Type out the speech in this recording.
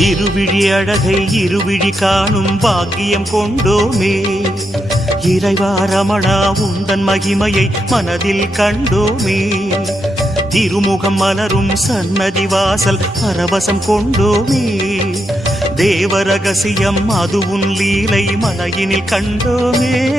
இருவிழி அழகை இருவிழி காணும் பாக்கியம் கொண்டோமே. இறைவா ரமணா உந்தன் மகிமையை மனதில் கண்டோமே. திருமுகம் மலரும் சன்னதி வாசல் பரவசம் கொண்டோமே. தேவரகசியம் அது உன் லீலை மலையினில் கண்டோமே.